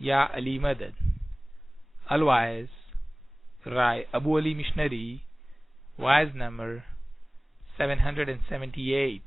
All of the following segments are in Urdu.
Ya Ali Madad. Otherwise, Rai Abu Ali Missionary, wise number 778.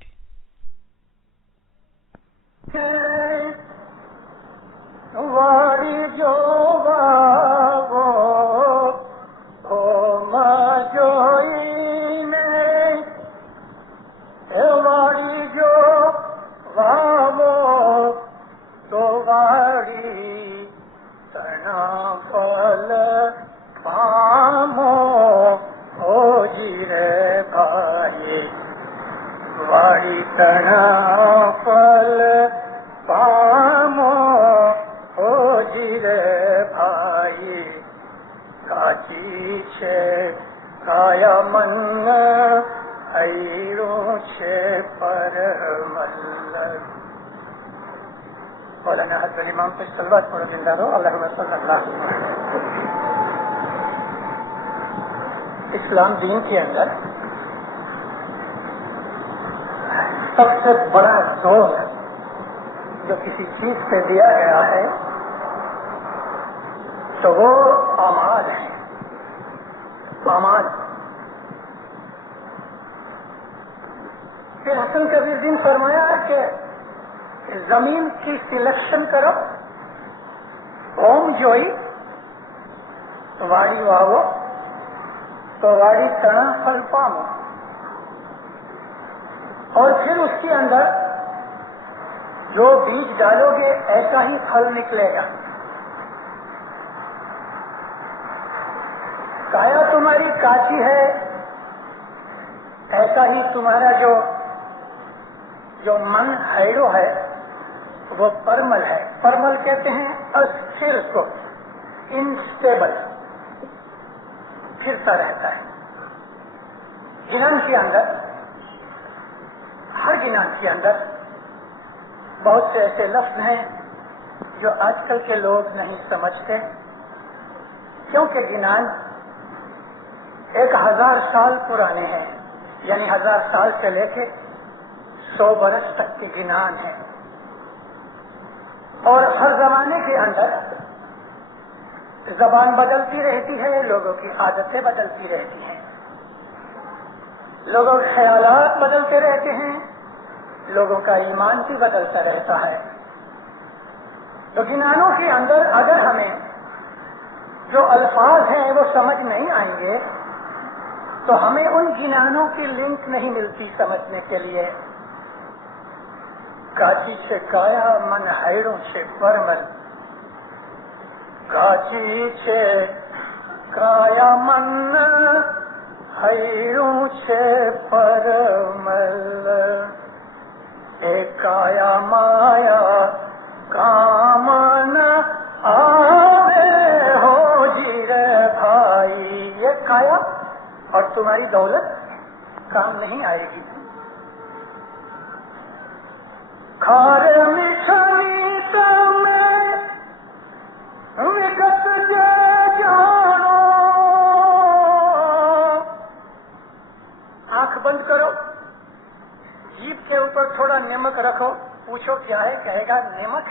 مولانا حضرت الامام پہ صلوات پڑھو زندہ رہو. اللہم صلی اللہ علیہ وسلم. اسلام دین کے اندر سب سے بڑا زور جو کسی چیز پہ دیا گیا ہے تو وہ اعمال ہے. اعمال. پھر حسن کبیر دین فرمایا کہ زمین کی سلیکشن کرو, اوم جوئی واڑی واو تو واڑی تنا پھل پامو, اور پھر اس کے اندر جو بیج ڈالو گے ایسا ہی پھل نکلے گا. کایا تمہاری کاچی ہے, ایسا ہی تمہارا جو من حیرو ہے وہ پرمل ہے. پرمل کہتے ہیں استھر کو, انسٹیبل, پھرتا رہتا ہے. گنان کے اندر, ہر گنان کے اندر بہت سے ایسے لفظ ہیں جو آج کل کے لوگ نہیں سمجھتے, کیونکہ گنان 1000 سال پرانے ہیں, یعنی 1000 سال سے لے کے 100 برس تک کی گنان ہے. اور ہر زمانے کے اندر زبان بدلتی رہتی ہے, لوگوں کی عادتیں بدلتی رہتی ہیں, لوگوں کے خیالات بدلتے رہتے ہیں, لوگوں کا ایمان بھی بدلتا رہتا ہے. تو گنانوں کے اندر اگر ہمیں جو الفاظ ہیں وہ سمجھ نہیں آئیں گے تو ہمیں ان گنانوں کی لنک نہیں ملتی سمجھنے کے لیے. کاچی سے کایا من حیروں سے پرمل, کاچی سے کایا من حیروں سے پرمل, ایک کایا مایا کامن آوے ہو جی رے بھائی. یہ کایا اور تمہاری دولت کام نہیں آئے گی. کھار مٹھائی میں وگت جانو, آنکھ بند کرو, جیب کے اوپر تھوڑا نمک رکھو, پوچھو کیا ہے, کہے گا نمک.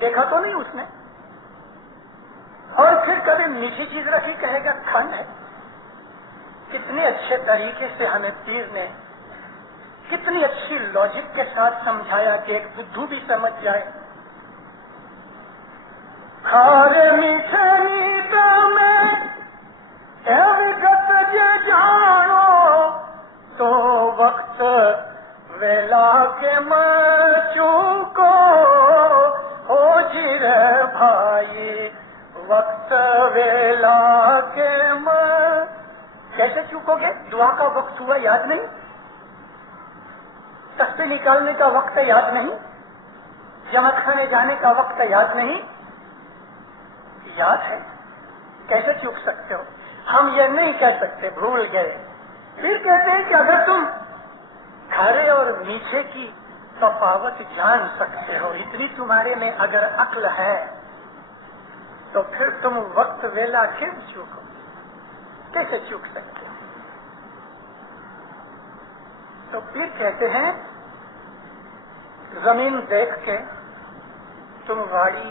دیکھا تو نہیں اس نے. اور پھر کبھی میٹھی چیز رکھی, کہے گا کھنڈ ہے. کتنے اچھے طریقے سے ہمیں پیر نے کتنی اچھی لاجک کے ساتھ سمجھایا کہ ایک بدھو بھی سمجھ جائے. کھارے میٹھے میٹ میں وگت جانو تو وقت ویلا کے چوکو ہو جی رے بھائی, وقت ویلا کے کیسے چوکو گے؟ دعا کا وقت ہوا یاد نہیں, تسبیح نکالنے کا وقت یاد نہیں, جمع کھانے جانے کا وقت یاد نہیں. یاد ہے, کیسے چوک سکتے ہو؟ ہم یہ نہیں کہہ سکتے بھول گئے. پھر کہتے ہیں کہ اگر تم کھارے اور میٹھے کی تفاوت جان سکتے ہو, اتنی تمہارے میں اگر عقل ہے تو پھر تم وقت ویلا کیوں چوکو؟ کیسے چوک سکتے ہو؟ تو پھر کہتے ہیں زمین دیکھ کے تم واڑی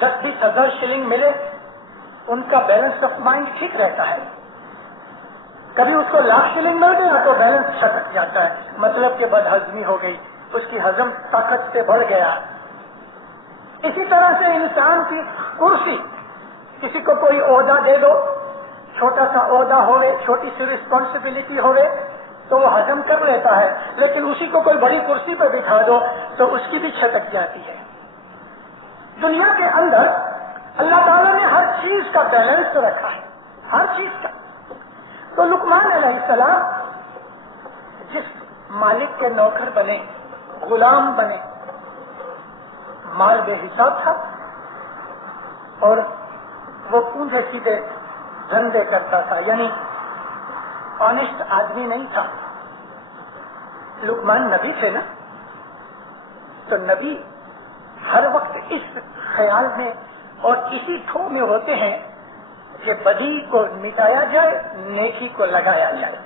10-20 شلنگ ملے ان کا بیلنس آف مائنڈ ٹھیک رہتا ہے. کبھی اس کو 1,00,000 شلنگ مل گیا تو بیلنس چھٹک جاتا ہے, مطلب کہ بدہضمی ہو گئی, اس کی ہضم طاقت سے بڑھ گیا. اسی طرح سے انسان کی کرسی, کسی کو کوئی عہدہ دے دو, چھوٹا سا عہدہ ہوئے, چھوٹی سی رسپانسبلٹی ہوئے تو وہ ہضم کر لیتا ہے, لیکن اسی کو کوئی بڑی کرسی پہ بٹھا دو تو اس کی بھی چھٹک جاتی ہے. دنیا کے اندر اللہ تعالیٰ نے ہر چیز کا بیلنس رکھا ہے, ہر چیز کا. تو لقمان علیہ السلام جس مالک کے نوکر بنے, غلام بنے, مال بے حساب تھا اور وہ پونجے سیدھے دھندے کرتا تھا, یعنی آنےسٹ آدمی نہیں تھا. لقمان نبی تھے نا, تو نبی ہر وقت اس خیال میں اور اسی تھو میں ہوتے ہیں کہ بدی کو مٹایا جائے, نیکی کو لگایا جائے.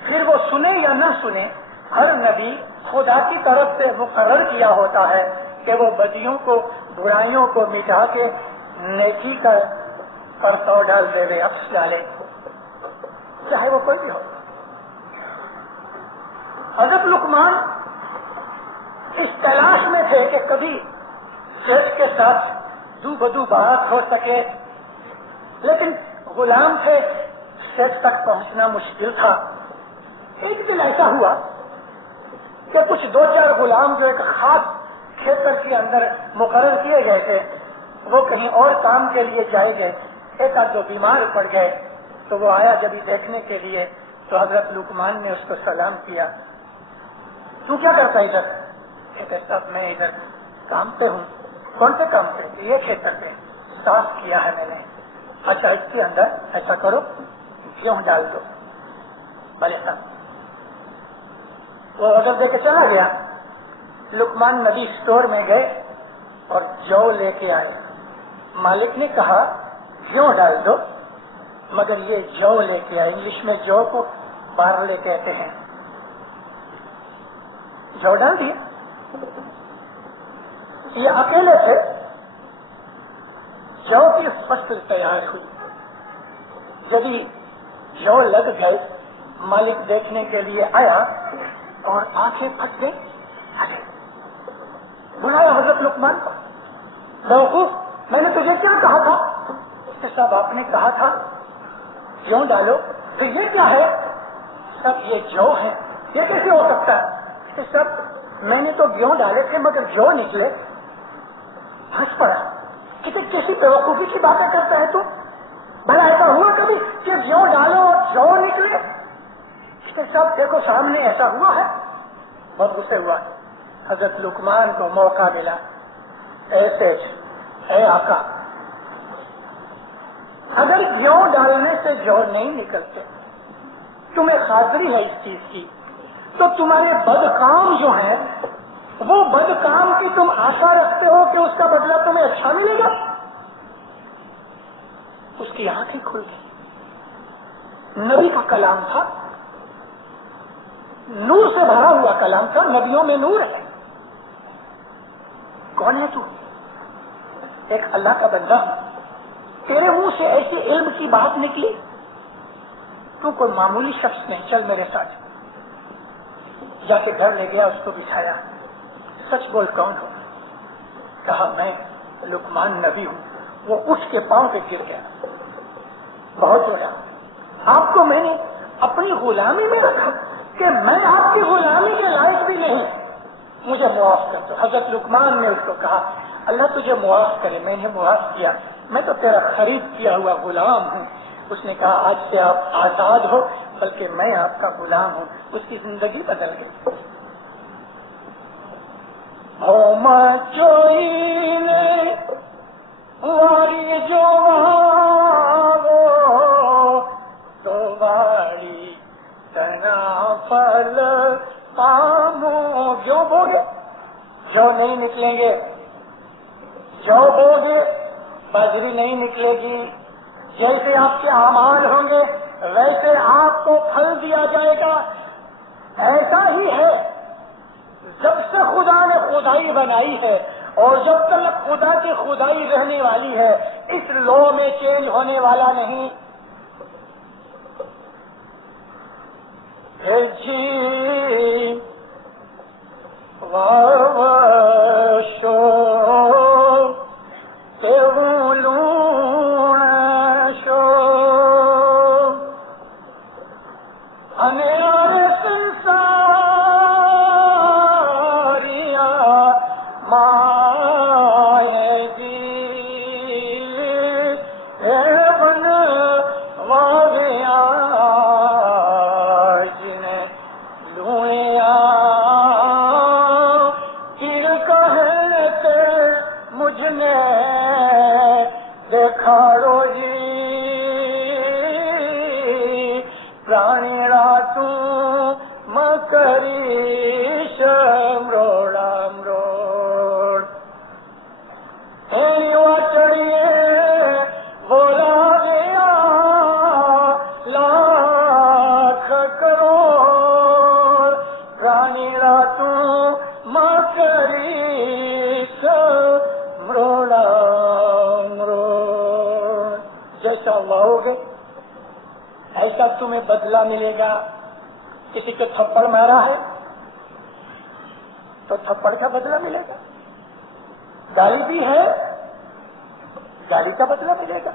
پھر وہ سنے یا نہ سنے, ہر نبی خدا کی طرف سے مقرر کیا ہوتا ہے کہ وہ بدیوں کو, برائیوں کو مٹا کے نیکی کا پرتو ڈال دے, عکس ڈالے, چاہے وہ کوئی بھی ہو. حضرت لقمان اس تلاش میں تھے کہ کبھی شیخ کے ساتھ دو بدو بات ہو سکے, لیکن غلام تھے, شیخ تک پہنچنا مشکل تھا. ایک دن ایسا ہوا کہ کچھ 2-4 غلام جو ایک خاص کھیتر کے اندر مقرر کیے گئے تھے, وہ کہیں اور کام کے لیے جائے گئے. ایک آدھ 2 بیمار پڑ گئے تو وہ آیا جب دیکھنے کے لیے, تو حضرت لقمان نے اس کو سلام کیا. تو کیا کرتا ہے ادھر؟ کہتے صاحب میں ادھر کام پہ ہوں. کون سے کام پہ؟ یہ کھیتر پہ صاف کیا ہے میں نے. اچھا اس کے اندر ایسا کرو, گیہوں ڈال دو. بھلے صاحب وہ آڈر دے کے چلا گیا. لقمان نبی اسٹور میں گئے اور جو لے کے آئے. مالک نے کہا گیہوں ڈال دو, مگر یہ جو لے کے آئے. انگلش میں جو کو بارلے کہتے ہیں. جو ڈال دیا. یہ اکیلے تھے. جو کی فصل تیار ہوئی. جب جو لگ گئے, مالک دیکھنے کے لیے آیا اور آنکھیں پھٹ گئی. ارے بلایا حضرت لقمان کو. بیوقوف, میں نے تجھے کیا کہا تھا؟ کہ صاحب آپ نے کہا تھا جو ڈالو. تو یہ کیا ہے؟ سب یہ جو ہے, یہ کیسے ہو سکتا ہے؟ کہ سب میں نے تو گیہوں ڈالے تھے مگر جو نکلے. ہنس پڑا کہ کیسی بیوقوفی کی باتیں کرتا ہے تو. بھلا ایسا ہوا کبھی کہ جو ڈالو اور جو نکلے؟ سب دیکھو سامنے ایسا ہوا ہے. بہت غصے ہوا. حضرت لقمان کو موقع ملا. ایسے اے آقا, اگر گیہوں ڈالنے سے جو نہیں نکلتے, تمہیں خاطری ہے اس چیز کی, تو تمہارے بدکام جو ہیں وہ بدکام کی تم آشا رکھتے ہو کہ اس کا بدلہ تمہیں اچھا ملے گا. اس کی آنکھیں کھل گئی. نبی کا کلام تھا, نور سے بھرا ہوا کلام تھا. نبیوں میں نور ہے. کون ہے تو؟ ایک اللہ کا بندہ. تیرے منہ سے ایسی علم کی بات نکلی. تو کوئی معمولی شخص نہیں, چل میرے ساتھ. جا کے گھر لے گیا, اس کو بٹھایا. سچ بول کون ہو؟ کہا میں لقمان نبی ہوں. وہ اٹھ کے پاؤں پہ گر گیا. بہت رویا. آپ کو میں نے اپنی غلامی میں رکھا کہ میں آپ کی غلامی کے لائق بھی نہیں, مجھے معاف کر دو. حضرت لقمان نے اس کو کہا اللہ تجھے معاف کرے, میں نے معاف کیا, میں تو تیرا خرید کیا ہوا غلام ہوں. اس نے کہا آج سے آپ آزاد ہو, بلکہ میں آپ کا غلام ہوں. اس کی زندگی بدل گئی. جو بوگے جو نہیں نکلیں گے, جو بوگے بجری نہیں نکلے گی. جیسے آپ کے اعمال ہوں گے ویسے آپ کو پھل دیا جائے گا. ایسا ہی ہے, جب سے خدا نے خدائی بنائی ہے اور جب تک خدا کی خدائی رہنے والی ہے اس لو میں چینج ہونے والا نہیں. جی شو شو ایسا تمہیں بدلہ ملے گا. کسی کو تھپڑ مارا ہے تو تھپڑ کا بدلہ ملے گا. گالی بھی ہے, گالی کا بدلہ ملے گا.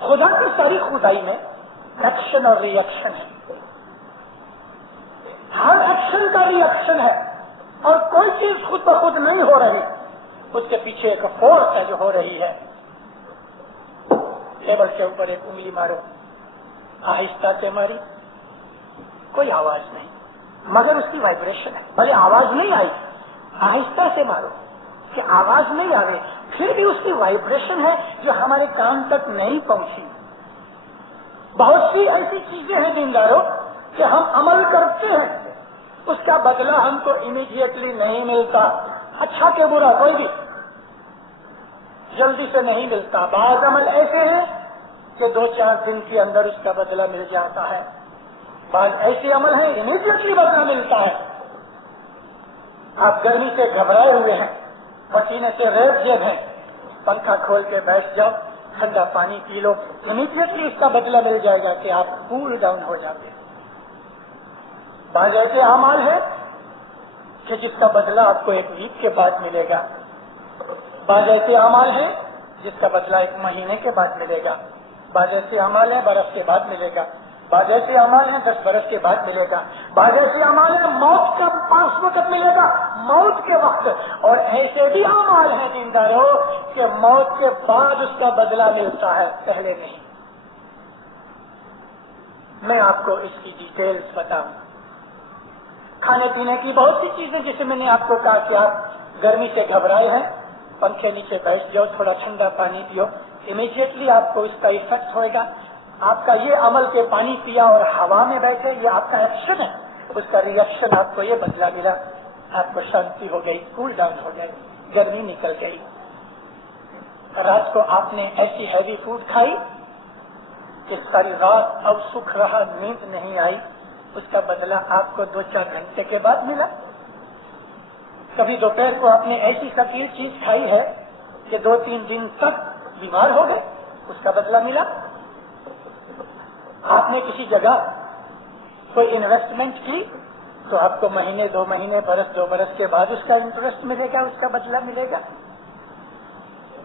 خدا کی ساری خدائی میں ایکشن اور ری ایکشن ہے. ہر ایکشن کا ری ایکشن ہے اور کوئی چیز خود بخود نہیں ہو رہی, اس کے پیچھے ایک فورس ہے جو ہو رہی ہے. ٹیبل کے اوپر ایک انگلی مارو, آہستہ سے ماری, کوئی آواز نہیں, مگر اس کی وائبریشن ہے. بھلے آواز نہیں آئی, آہستہ سے مارو کہ آواز نہیں آئے, پھر بھی اس کی وائبریشن ہے جو ہمارے کان تک نہیں پہنچی. بہت سی ایسی چیزیں ہیں دینداروں کہ ہم عمل کرتے ہیں, اس کا بدلہ ہم کو امیڈیٹلی نہیں ملتا. اچھا کہ برا کوئی بھی جلدی سے نہیں ملتا. بعض عمل ایسے ہیں کہ 2-4 دن کے اندر اس کا بدلہ مل جاتا ہے. بعض ایسے عمل ہیں امیڈیٹلی بدلہ ملتا ہے. آپ گرمی سے گھبرائے ہوئے ہیں, پسینے سے ریب جیب ہیں, پنکھا کھول کے بیٹھ جاؤ, ٹھنڈا پانی پی لو, امیڈیٹلی اس کا بدلہ مل جائے گا کہ آپ کول ڈاؤن ہو جاتے ہیں. بعض ایسے اعمال ہیں کہ جس کا بدلہ آپ کو 1 ویک کے بعد ملے گا. بعض ایسے اعمال ہیں جس کا بدلہ 1 مہینے کے بعد ملے گا. بعض ایسے اعمال ہیں برس کے بعد ملے گا. بعض ایسے اعمال ہیں 10 برس کے بعد ملے گا. بعض ایسے اعمال ہیں موت کا پاس وقت ملے گا, موت کے وقت. اور ایسے بھی اعمال ہیں دینداروں کہ موت کے بعد اس کا بدلہ ملتا ہے, پہلے نہیں. میں آپ کو اس کی ڈیٹیلز بتاؤں. کھانے پینے کی بہت سی چیزیں, جسے میں نے آپ کو کہا کہ آپ گرمی سے گھبرائے ہیں, پنکھے نیچے بیٹھ جاؤ, تھوڑا ٹھنڈا پانی پیو, امیڈیٹلی آپ کو اس کا ایفیکٹ ہوئے گا. آپ کا یہ عمل کے پانی پیا اور ہوا میں بیٹھے, یہ آپ کا ایکشن ہے. اس کا ری ایکشن آپ کو یہ بدلہ ملا, آپ کو شانتی ہو گئی, کول ڈاؤن ہو گئی, گرمی نکل گئی. رات کو آپ نے ایسی ہیوی فوڈ کھائی کہ ساری رات اب سکھ رہا, نیند نہیں آئی, اس کا بدلہ آپ کو 2-4 گھنٹے کے بعد ملا. کبھی دوپہر کو آپ نے ایسی ثقیل چیز کھائی ہے کہ 2-3 دن تک بیمار ہو گئے, اس کا بدلہ ملا. آپ نے کسی جگہ کوئی انویسٹمنٹ کی تو آپ کو مہینے 2 مہینے برس 2 برس کے بعد اس کا انٹرسٹ ملے گا, اس کا بدلہ ملے گا.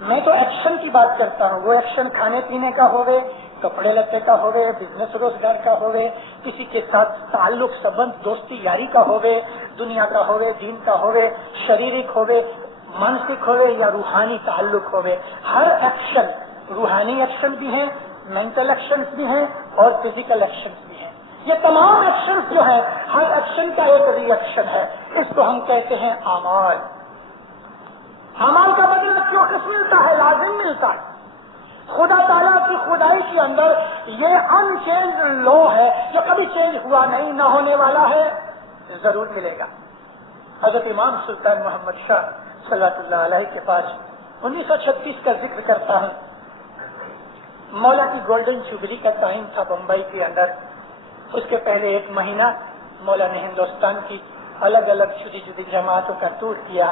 میں تو ایکشن کی بات کرتا ہوں. وہ ایکشن کھانے پینے کا ہوئے, کپڑے لتے کا ہوئے, بزنس روزگار کا ہوئے, کسی کے ساتھ تعلق سبند دوستی یاری کا ہوئے, دنیا کا ہوئے, دین کا ہوئے, شریرک ہوئے, مانسک ہوئے یا روحانی تعلق ہوئے. ہر ایکشن, روحانی ایکشن بھی ہیں, مینٹل ایکشنز بھی ہیں اور فزیکل ایکشنز بھی ہیں. یہ تمام ایکشنز جو ہیں, ہر ایکشن کا ایک ری ایکشن ہے. اس کو ہم کہتے ہیں اعمال. اعمال کا بدلہ کیوں کس ملتا ہے؟ لازم ملتا ہے. خدا تعالیٰ کی خدائی کے اندر یہ ان چینج لو ہے جو کبھی چینج ہوا نہیں, نہ ہونے والا ہے, ضرور ملے گا. حضرت امام سلطان محمد شاہ صلی اللہ علیہ کے پاس 1936 کا ذکر کرتا ہوں. مولا کی گولڈن جوبلی کا ٹائم تھا بمبئی کے اندر. اس کے پہلے 1 مہینہ مولا نے ہندوستان کی الگ الگ چھوٹی چھوٹی جماعتوں کا ٹور کیا.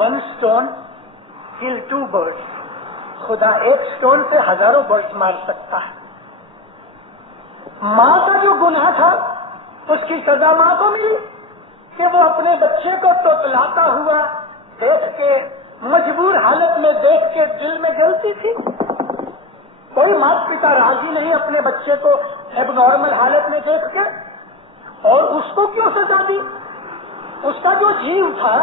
1 stone kill 2 birds, خدا ایک سٹون سے ہزاروں بولٹ مار سکتا ہے. ماں کا جو گناہ تھا اس کی سزا ماں کو ملی کہ وہ اپنے بچے کو توتلاتا ہوا دیکھ کے، مجبور حالت میں دیکھ کے دل میں جلتی تھی. کوئی ماتا پتا راضی نہیں اپنے بچے کو ایب نارمل حالت میں دیکھ کے، اور اس کو کیوں سزا دی؟ اس کا جو جیو تھا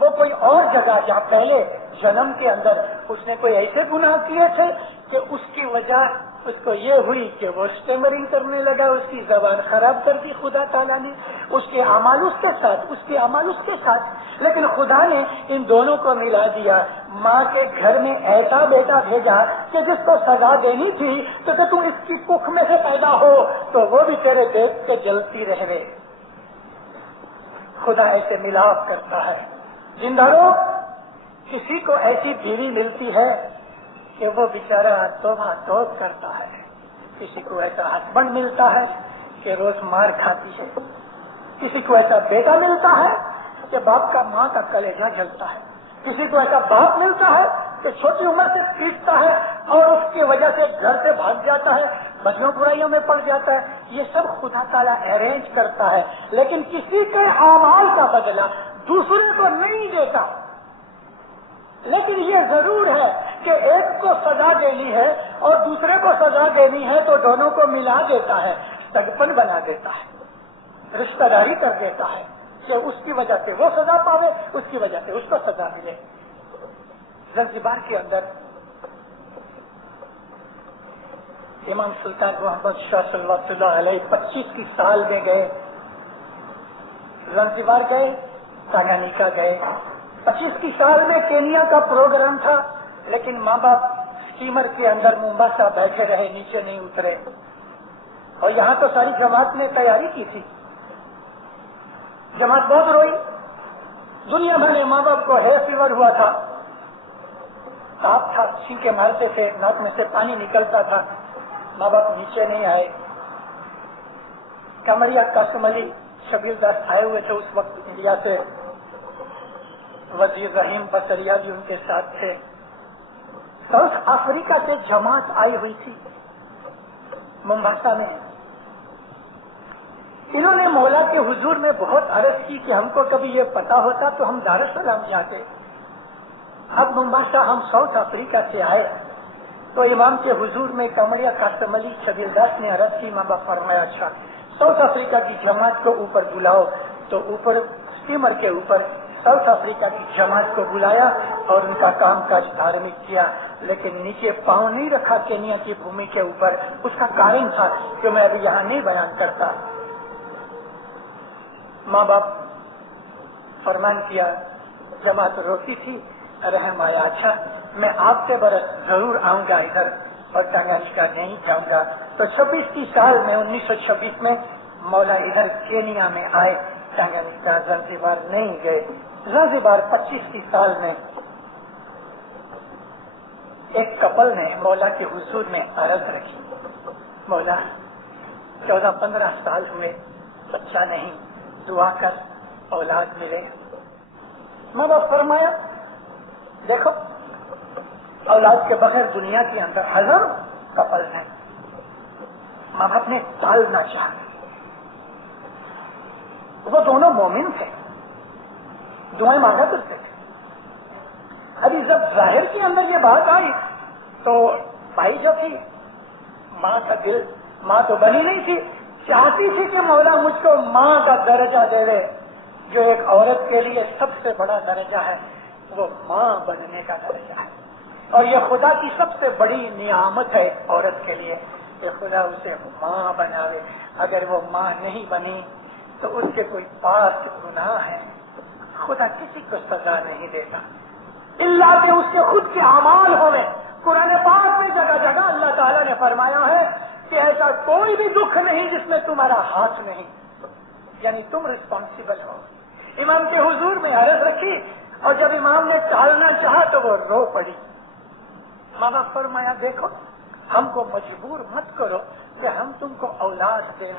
وہ کوئی اور جگہ، جہاں پہلے جنم کے اندر اس نے کوئی ایسے گناہ کیے تھے کہ اس کی وجہ اس کو یہ ہوئی کہ وہ اسٹیمرنگ کرنے لگا، اس کی زبان خراب کر دی خدا تعالیٰ نے، اس کے اعمال اس کے ساتھ. لیکن خدا نے ان دونوں کو ملا دیا. ماں کے گھر میں ایسا بیٹا بھیجا کہ جس کو سزا دینی تھی تو تم اس کی ککھ میں سے پیدا ہو تو وہ بھی تیرے دیکھ کے جلتی رہ گئے. خدا ایسے ملاپ کرتا ہے. زندہ کسی کو ایسی بیوی ملتی ہے کہ وہ بیچارہ توبہ توب کرتا ہے. کسی کو ایسا ہسبینڈ ملتا ہے کہ روز مار کھاتی ہے. کسی کو ایسا بیٹا ملتا ہے کہ باپ کا ماں کا کلیجہ جلتا ہے. کسی کو ایسا باپ ملتا ہے کہ چھوٹی عمر سے پیٹتا ہے اور اس کی وجہ سے گھر سے بھاگ جاتا ہے، بدیوں برائیوں میں پڑ جاتا ہے. یہ سب خدا تعالیٰ ارینج کرتا ہے، لیکن کسی کے اعمال کا بدلہ دوسرے کو نہیں دیتا. لیکن یہ ضرور ہے کہ ایک کو سزا دینی ہے اور دوسرے کو سزا دینی ہے تو دونوں کو ملا دیتا ہے، سگپن بنا دیتا ہے، رشتہ داری کر دیتا ہے کہ اس کی وجہ سے وہ سزا پاوے، اس کی وجہ سے اس کو سزا ملے. زنزبار کے اندر امام سلطان محمد شاہ صلی اللہ علیہ 25 سال میں گئے، زنزبار گئے، تانگانیکا گئے. 25 سال میں کینیا کا پروگرام تھا، لیکن ماں باپ اسٹیمر کے اندر مومباسا بیٹھے رہے، نیچے نہیں اترے. اور یہاں تو ساری جماعت نے تیاری کی تھی. جماعت بہت روئی. دنیا بھر میں ماں باپ کو ہے فیور ہوا تھا، آپ تھا، چھینکے مارتے تھے، ناک میں سے پانی نکلتا تھا. ماں باپ نیچے نہیں آئے. کمریا قاسم شبیر داس آئے ہوئے تھے اس وقت انڈیا سے. وزیر رحیم بسریا بھی ان کے ساتھ تھے. ساؤتھ افریقہ سے جماعت آئی ہوئی تھی ممباسا میں. انہوں نے مولا کے حضور میں بہت عرض کی کہ ہم کو کبھی یہ پتا ہوتا تو ہم دار السلام جاتے. اب ممباسا ہم ساؤتھ افریقہ سے آئے تو امام کے حضور میں کمریا قاسم علی شبیر داس نے عرض کی. ماں باپ فرمایا اچھا ساؤتھ افریقہ کی جماعت کو اوپر بلاؤ. تو اوپر اسٹیمر کے اوپر ساؤتھ افریقہ کی جماعت کو بلایا اور ان کا کام کاج دھارمک کیا، لیکن نیچے پاؤں نہیں رکھا کینیا کی بھومی کے اوپر. اس کا کارن تھا کہ میں ابھی یہاں نہیں بیان کرتا. ماں باپ فرمان کیا، جماعت روتی تھی، رحم آیا اچھا میں آپ سے برس ضرور آؤں گا ادھر اور تانگانیکا نہیں جاؤں گا. تو 26 سال میں 1926 میں مولا ادھر کینیا میں آئے. تانگانیکا زنزبار نہیں گئے. زنزبار 25 سال میں ایک کپل نے مولا کے حضور میں عرض رکھی، مولا 14-15 سال ہوئے بچہ نہیں، دعا کر اولاد ملے. میں نے فرمایا دیکھو اولاد کے بغیر دنیا کے اندر ہزاروں کپل ہیں، ماں باپ نے پالنا چاہا. وہ دونوں مومن تھے، دعائیں مانگا کرتے تھے. ابھی جب ظاہر کے اندر یہ بات آئی تو بھائی جو تھی ماں کا دل، ماں تو بنی نہیں تھی، چاہتی تھی کہ مولا مجھ کو ماں کا درجہ دے دے. جو ایک عورت کے لیے سب سے بڑا درجہ ہے وہ ماں بننے کا درجہ ہے، اور یہ خدا کی سب سے بڑی نعمت ہے عورت کے لیے کہ خدا اسے ماں بناوے. اگر وہ ماں نہیں بنی تو اس کے کوئی پاس گناہ ہے، خدا کسی کو سزا نہیں دیتا اللہ کہ اس کے خود کے اعمال ہوئے. قرآن پاک میں جگہ جگہ اللہ تعالیٰ نے فرمایا ہے کہ ایسا کوئی بھی دکھ نہیں جس میں تمہارا ہاتھ نہیں، یعنی تم رسپانسبل ہو. امام کے حضور میں عرض رکھی اور جب امام نے ٹالنا چاہا تو وہ رو پڑی. ماں باپ فرمایا دیکھو ہم کو مجبور مت کرو کہ ہم تم کو اولاد دیں،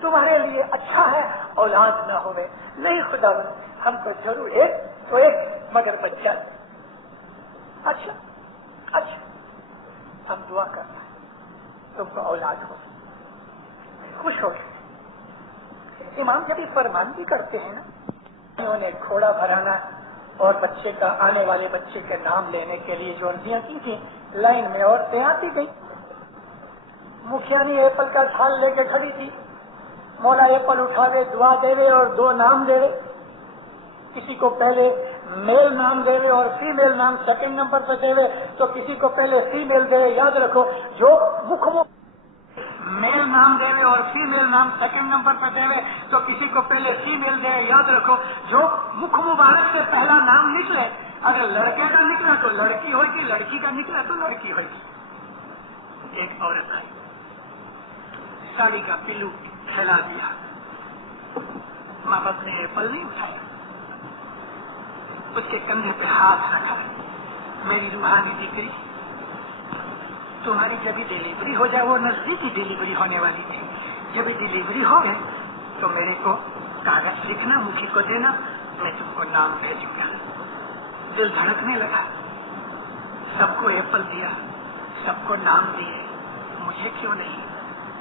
تمہارے لیے اچھا ہے اولاد نہ ہوئے. نہیں خدا ہم کو ضرور ایک تو ایک مگر بچہ. اچھا ہم دعا کرنا ہے تم کو اولاد ہو، خوش ہو۔ امام جب یہ فرمان بھی کرتے ہیں نا، انہوں نے گھوڑا بھرانا اور بچے کا، آنے والے بچے کے نام لینے کے لیے جو عرضیاں کی تھیں، لائن میں عورتیں آتی گئی۔ مکھیانی ایپل کا تھال لے کے کھڑی تھی، مولا ایپل اٹھاوے، دعا دے اور 2 نام دے، کسی کو پہلے میل نام دے اور فیمیل نام سیکنڈ نمبر پہ دے، تو کسی کو پہلے فیمیل دے۔ یاد رکھو، جو میل نام دے اور فیمیل نام سیکنڈ نمبر پہ دے تو کسی کو پہلے فیمیل دے۔ یاد رکھو، جو مکھ مبارک سے پہلا نام نکلے، اگر لڑکے کا نکلا تو لڑکی ہوگی، لڑکی کا نکلا تو لڑکی ہوگی۔ ایک عورت آئی، ساڑی کا پلو پھیلا دیا، ماں باپ نے ایپل نہیں اٹھایا، اس کے کندھے پہ ہاتھ رکھا، میری روحانی دکری، تمہاری جب ڈیلیوری ہو جائے، وہ نزدیکی ڈیلیوری ہونے والی تھی، جب ڈیلیوری ہو گئے تو میرے کو کاغذ لکھنا، مکھی کو دینا، میں تم کو نام بھیجوں گا۔ دل دھڑکنے لگا، سب کو ایپل دیا، سب کو نام دیے، مجھے کیوں نہیں؟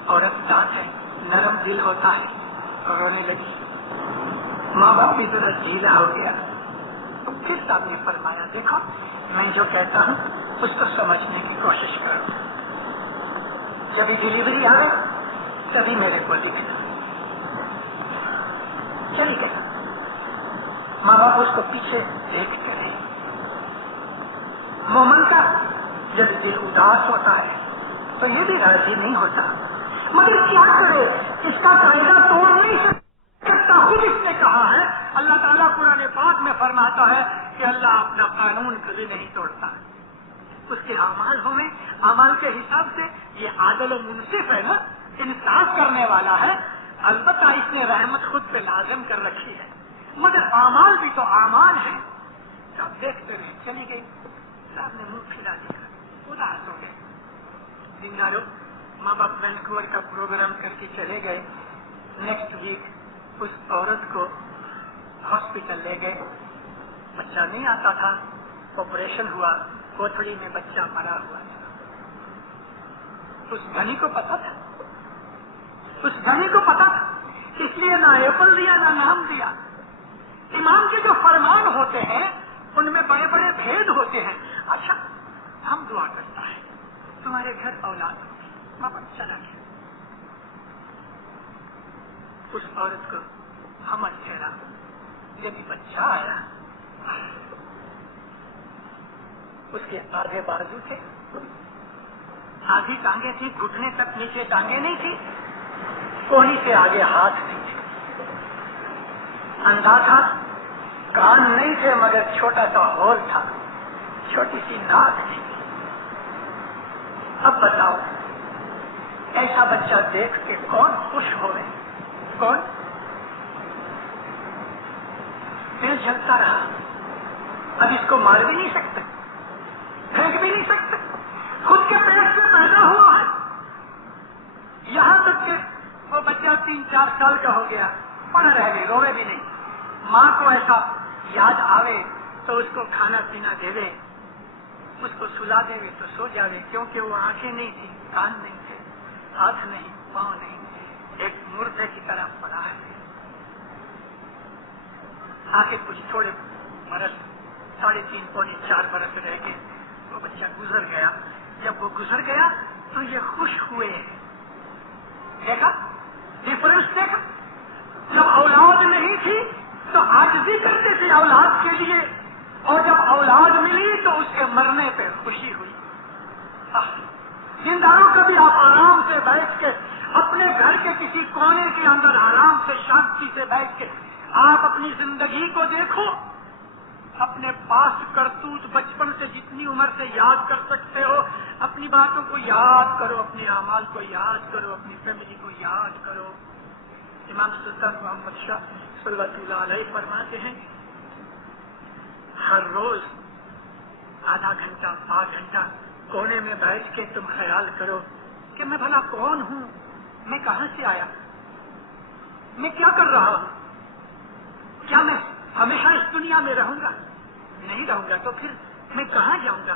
عورت دانت ہے، نرم دل ہوتا ہے، رونے لگی۔ ماں باپ بھی ذرا ڈھیلا ہو گیا۔ پھر صاحب نے فرمایا، دیکھو میں جو کہتا ہوں اس کو سمجھنے کی کوشش کرو، جب ڈیلیوری آئے تبھی میرے کو لکھنا۔ چلی گئی، ماں باپ اس کو پیچھے دیکھتے رہے۔ مومن کا جب دل اداس ہوتا ہے تو یہ بھی راضی نہیں ہوتا، مگر کیا کرے، اس کا قاعدہ توڑ نہیں سکتا، خود اس نے کہا ہے۔ اللہ تعالیٰ قرآن پاک میں فرماتا ہے کہ اللہ اپنا قانون کبھی نہیں توڑتا، اس کے اعمال ہوئے، اعمال کے حساب سے یہ عادل و منصف ہے نا، انصاف کرنے والا ہے۔ البتہ اس نے رحمت خود پہ لازم کر رکھی ہے، مگر اعمال بھی تو اعمال ہیں۔ سب دیکھتے رہے، چلی گئی، صاحب نے منہ پھیلا دیا، اداس ہو گئے۔ دیندارو، ماں باپ وینکوور کا پروگرام کر کے چلے گئے۔ نیکسٹ ویک اس عورت کو ہاسپٹل لے گئے، بچہ نہیں آتا تھا، آپریشن ہوا، کوٹھڑی میں بچہ مرا ہوا تھا۔ اس گھنی کو پتا تھا، اس گھنی کو پتا تھا، اس لیے نہ ایپل دیا نہ نام دیا۔ امام کے جو فرمان ہوتے ہیں ان میں بڑے بڑے بھید ہوتے ہیں۔ اچھا، ہم دعا کرتا ہے تمہارے گھر اولاد ہوگی، ماں باپ چلا گیا، اس عورت کو حمل ٹھہرا، جب بچہ آیا اس کے آدھے بازو تھے، آدھی ٹانگیں تھی، گھٹنے تک نیچے ٹانگیں نہیں تھی، کوہنی سے آگے ہاتھ نہیں تھے، اندھا تھا، کان نہیں تھے مگر چھوٹا سا ہول تھا، چھوٹی سی ناک تھی۔ اب بتاؤ، ایسا بچہ دیکھ کے کون خوش ہوئے؟ کون؟ دل جلتا رہا، اب اس کو مار بھی نہیں سکتے، پھینک بھی نہیں سکتے، خود کے پیٹ سے پیدا ہوا ہے۔ یہاں تک کہ وہ بچہ 3-4 سال کا ہو گیا، پڑا رہ گئے، روے بھی نہیں۔ ماں کو ایسا یاد آوے تو اس کو کھانا پینا دے دے، اس کو سلا دے تو سو جاوے، کیونکہ وہ آنکھیں نہیں تھی، کان نہیں تھے، ہاتھ نہیں، پاؤں نہیں، ایک مردے کی طرح پڑا ہے۔ آگے کچھ تھوڑے برس، 3.5 پونے 4 برس رہ گئے، وہ بچہ گزر گیا۔ جب وہ گزر گیا تو یہ خوش ہوئے، دیکھا ڈفرنس، دیکھا، جب اولاد نہیں تھی تو عاجزی کرتے تھے اولاد کے لیے، اور جب اولاد ملی تو اس کے مرنے پہ خوشی ہوئی۔ دینداروں کبھی آپ آرام سے بیٹھ کے اپنے گھر کے کسی کونے کے اندر آرام سے شانتی سے بیٹھ کے آپ اپنی زندگی کو دیکھو، اپنے پاس کرتوت بچپن سے جتنی عمر سے یاد کر سکتے ہو، اپنی باتوں کو یاد کرو، اپنے اعمال کو یاد کرو، اپنی فیملی کو یاد کرو۔ امام سلطان محمد شاہ صلی اللہ علیہ فرماتے ہیں، ہر روز آدھا گھنٹہ 5 گھنٹہ کونے میں بیٹھ کے تم خیال کرو کہ میں بھلا کون ہوں، میں کہاں سے آیا، میں کیا کر رہا ہوں، کیا میں ہمیشہ اس دنیا میں رہوں گا؟ نہیں رہوں گا تو پھر میں کہاں جاؤں گا؟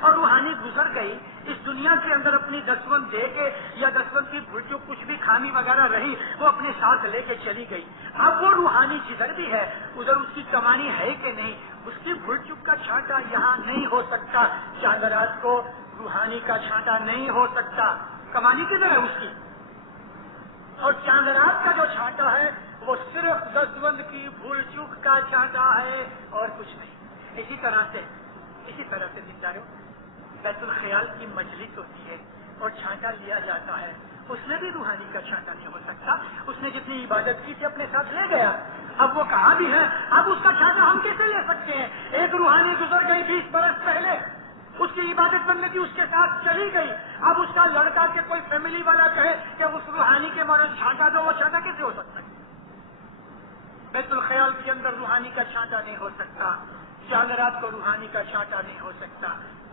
اور روحانی گزر گئی اس دنیا کے اندر اپنی دسوند دے کے یا دسوند کی بھول چوک کچھ بھی خامی وغیرہ رہی وہ اپنے ساتھ لے کے چلی گئی. اب وہ روحانی جدھر بھی ہے ادھر اس کی کمانی ہے کہ نہیں, اس کی بھول چوک کا چھانٹا یہاں نہیں ہو سکتا. چاند رات کو روحانی کا چھانٹا نہیں ہو سکتا. کمانی کدھر ہے اس کی؟ اور چاند رات کا جو چھانٹا ہے وہ صرف دسوند کی بھول چوک کا چھانٹا ہے اور کچھ نہیں. اسی طرح سے دینداروں بیت الخیال کی مجلس ہوتی ہے اور چھانٹا لیا جاتا ہے, اس میں بھی روحانی کا چھانٹا نہیں ہو سکتا. اس نے جتنی عبادت کی تھی اپنے ساتھ لے گیا, اب وہ کہاں بھی ہے, اب اس کا چھانٹا ہم کیسے لے سکتے ہیں؟ ایک روحانی گزر گئی 20 برس پہلے, اس کی عبادت بندگی اس کے ساتھ چلی گئی. اب اس کا لڑکا کے کوئی فیملی والا کہے کہ اس روحانی کے مانو چھانٹا دو, وہ چھانٹا کیسے ہو سکتا ہے؟ بیت الخیال کے اندر روحانی کا چھانٹا نہیں ہو سکتا. چاند رات کو روحانی کا چھانٹا نہیں ہو سکتا.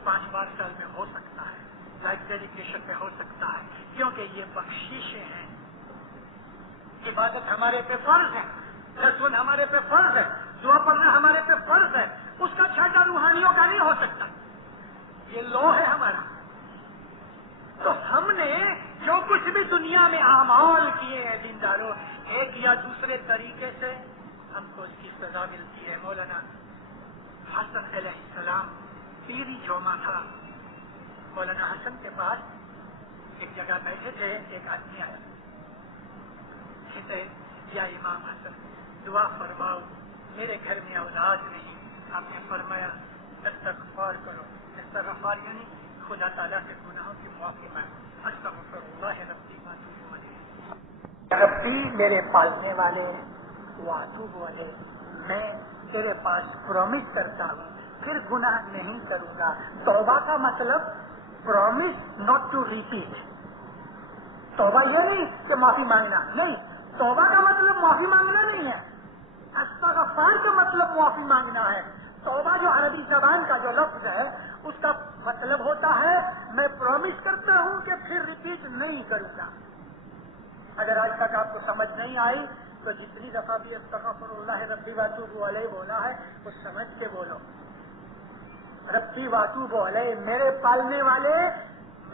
5 سال میں ہو سکتا ہے, لائف ڈیڈیکیشن میں ہو سکتا ہے, کیونکہ یہ بخششیں ہیں. عبادت ہمارے پہ فرض ہے, رسول ہمارے پہ فرض ہے, دعا پڑھنا ہمارے پہ فرض ہے. اس کا چھانٹا روحانیوں کا نہیں ہو سکتا. یہ لو ہے ہمارا. تو ہم نے جو کچھ بھی دنیا میں اعمال کیے ہیں دینداروں, ایک یا دوسرے طریقے سے ہم کو اس کی سزا ملتی ہے. مولانا حسن علیہ السلام پیری جوما تھا. مولانا حسن کے پاس ایک جگہ بیٹھے تھے, ایک آدمی آیا, کہتے یا امام حسن دعا فرماؤ, میرے گھر میں اولاد نہیں. آپ نے فرمایا استغفار کرو. استغفار یعنی خدا تعالیٰ کے گناہوں کی معافی مانگو. استغفر اللہ ربی واتوب الیہ. ربی میرے پالنے والے, واتوب الیہ میں تیرے پاس پرومس کرتا ہوں پھر گناہ نہیں کروں گا. توبہ کا مطلب پرومس ناٹ ٹو ریپیٹ. توبہ یہ نہیں کہ معافی مانگنا, نہیں, توبہ کا مطلب معافی مانگنا نہیں ہے. استغفار کا مطلب معافی مانگنا ہے. توبہ جو عربی زبان کا جو لفظ ہے اس کا مطلب ہوتا ہے میں پرومس کرتا ہوں کہ پھر ریپیٹ نہیں کروں گا. اگر آج تک آپ کو سمجھ نہیں آئی تو جتنی دفعہ بھی استغفر اللہ ربی واتوب علیہ بولا ہے وہ سمجھ کے بولو. ربی واتوب علیہ میرے پالنے والے,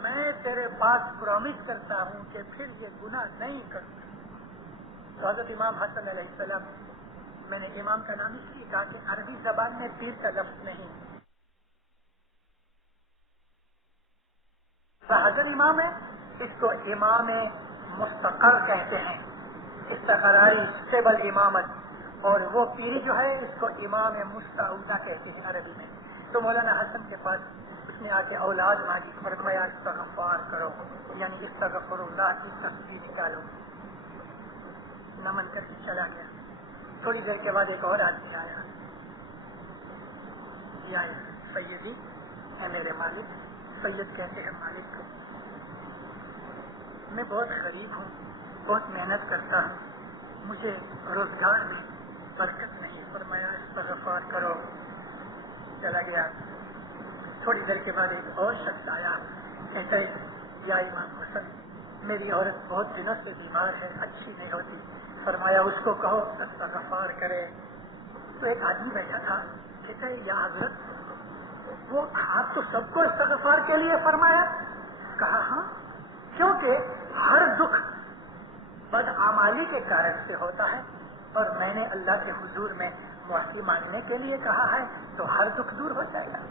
میں تیرے پاس پرومس کرتا ہوں کہ پھر یہ گناہ نہیں کروں گا. تو حضرت امام حسن علیہ السلام, میں نے امام کا نام اس لیے کہا کہ عربی زبان میں پیر کا لفظ نہیں. حضر امام ہے, اس کو امام مستقر کہتے ہیں, استقراری اسٹیبل امامت. اور وہ پیری جو ہے اس کو امام مستعودہ کہتے ہیں عربی میں. تو مولانا حسن کے پاس اس نے آ کے اولاد مانگی, فرمایا استغفار کرو, یعنی استغفر اللہ کی تصویر نکالو. نمن کر کے چلا گیا. تھوڑی دیر کے بعد ایک اور آدمی آیا, یا سیدی ہے میرے مالک. سید کہتے ہیں مالک کو, میں بہت غریب ہوں, بہت محنت کرتا ہوں, مجھے روزگار میں برکت نہیں. فرمایا استغفار کرو. چلا گیا. تھوڑی دیر کے بعد ایک اور شخص آیا, کہتا ہے یا امام حسن میری عورت بہت دنوں سے بیمار ہے, اچھی نہیں ہوتی. فرمایا اس کو کہو استغفار کرے. تو ایک آدمی بیٹھا تھا, کہتا ہے یا حضرت وہ آپ تو سب کو استغفار کے لیے فرمایا. کہا ہاں, کیونکہ ہر دکھ بدعمالی کے کارن سے ہوتا ہے اور میں نے اللہ کے حضور میں معافی مانگنے کے لیے کہا ہے تو ہر دکھ دور ہو جائے گا.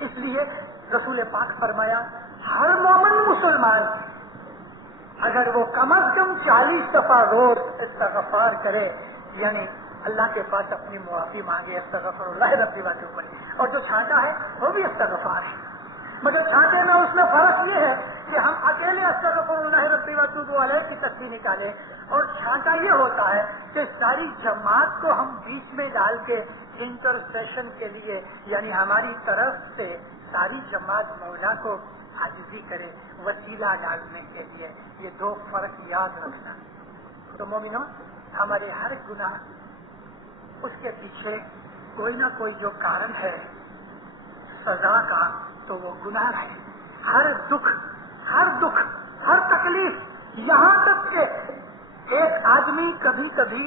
اس لیے رسول پاک فرمایا ہر مومن مسلمان اگر وہ کم از کم 40 دفعہ روز استغفار کرے, یعنی اللہ کے پاس اپنی معافی مانگے, استغفر اللہ ربی واتوب علیہ. اور جو چھانٹا ہے وہ بھی استغفار ہے, مگر چھانٹے میں اس میں فرق یہ ہے کہ ہم اکیلے استغفر اللہ ربی واتوب علیہ کی تصویر نکالیں, اور چھانٹا یہ ہوتا ہے کہ ساری جماعت کو ہم بیچ میں ڈال کے انٹرسیشن کے لیے, یعنی ہماری طرف سے ساری جماعت مولا کو عاجزی کرے, وسیلہ ڈالنے کے لیے. یہ دو فرق یاد رکھنا. تو مومنوں, ہمارے ہر گناہ اس کے پیچھے کوئی نہ کوئی جو کارن ہے سزا کا, تو وہ گناہ ہے. ہر دکھ, ہر تکلیف, یہاں تک کہ ایک آدمی کبھی کبھی